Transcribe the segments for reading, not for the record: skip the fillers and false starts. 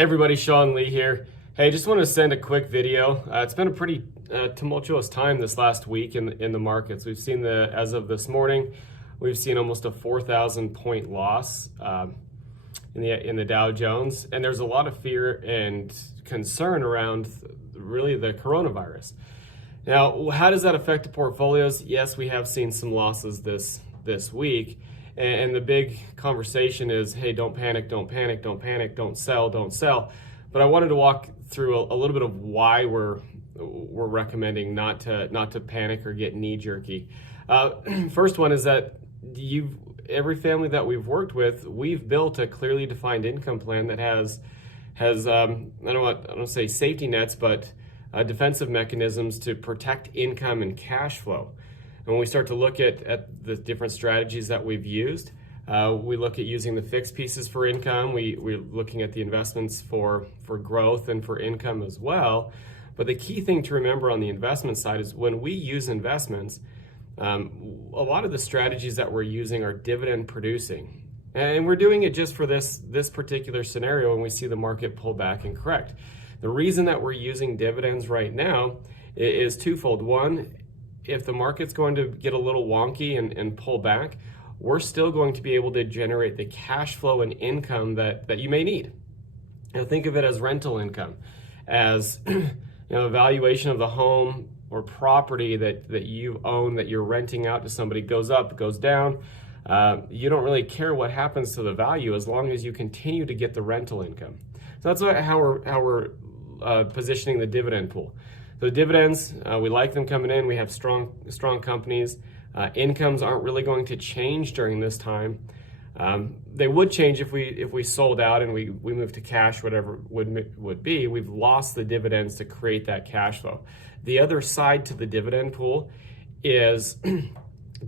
Everybody, Sean Lee here. Hey, just want to send a quick video. It's been a pretty tumultuous time this last week in the markets. We've seen as of this morning, we've seen almost a 4,000 point loss in the Dow Jones, and there's a lot of fear and concern around really the coronavirus. Now, how does that affect the portfolios? Yes, we have seen some losses this week. And the big conversation is, hey, don't panic, don't panic, don't panic, don't sell, don't sell. But I wanted to walk through a little bit of why we're recommending not to panic or get knee jerky. First one is that every family that we've worked with, we've built a clearly defined income plan that has I don't want to say safety nets, but defensive mechanisms to protect income and cash flow. And when we start to look at the different strategies that we've used, we look at using the fixed pieces for income. We're looking at the investments for growth and for income as well. But the key thing to remember on the investment side is when we use investments, a lot of the strategies that we're using are dividend producing. And we're doing it just for this particular scenario when we see the market pull back and correct. The reason that we're using dividends right now is twofold. One, if the market's going to get a little wonky and pull back, we're still going to be able to generate the cash flow and income that you may need. Think of it as rental income, as a valuation of the home or property that you own, that you're renting out to somebody, goes up, goes down. You don't really care what happens to the value as long as you continue to get the rental income. So that's how we're positioning the dividend pool. So the dividends, we like them coming in. We have strong companies. Incomes aren't really going to change during this time. They would change if we sold out and we moved to cash, whatever would be. We've lost the dividends to create that cash flow. The other side to the dividend pool is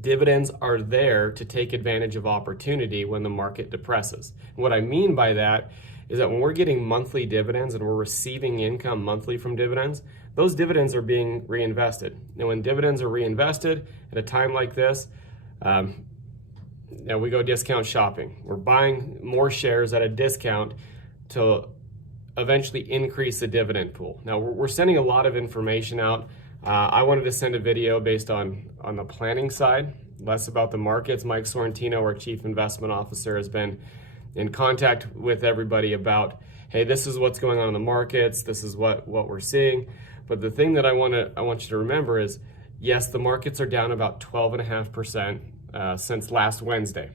dividends are there to take advantage of opportunity when the market depresses. And what I mean by that is that when we're getting monthly dividends and we're receiving income monthly from dividends, those dividends are being reinvested. And when dividends are reinvested at a time like this, we go discount shopping. We're buying more shares at a discount to eventually increase the dividend pool. Now, we're sending a lot of information out. I wanted to send a video based on the planning side, less about the markets. Mike Sorrentino, our Chief Investment Officer, has been in contact with everybody about, hey, this is what's going on in the markets, this is what we're seeing. But the thing that I want you to remember is, yes, the markets are down about 12.5% since last Wednesday.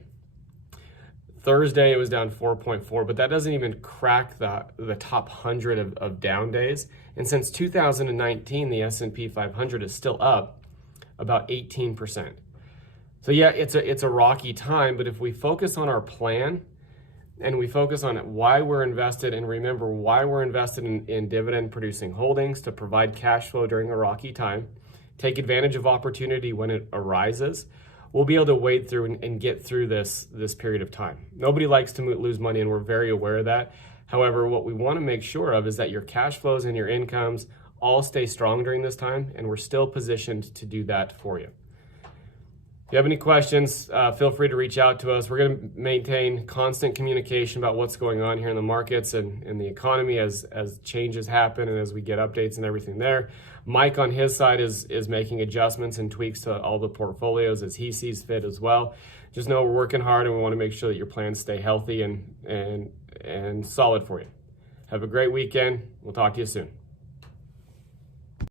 Thursday, it was down 4.4, but that doesn't even crack the top 100 of down days. And since 2019, the S&P 500 is still up about 18%. So yeah, it's a rocky time, but if we focus on our plan, and we focus on why we're invested, and remember why we're invested in dividend producing holdings to provide cash flow during a rocky time, take advantage of opportunity when it arises, we'll be able to wade through and get through this period of time. Nobody likes to lose money, and we're very aware of that. However, what we want to make sure of is that your cash flows and your incomes all stay strong during this time, and we're still positioned to do that for you. If you have any questions, feel free to reach out to us. We're going to maintain constant communication about what's going on here in the markets and the economy as changes happen and as we get updates and everything there. Mike on his side is making adjustments and tweaks to all the portfolios as he sees fit as well. Just know we're working hard and we want to make sure that your plans stay healthy and solid for you. Have a great weekend. We'll talk to you soon.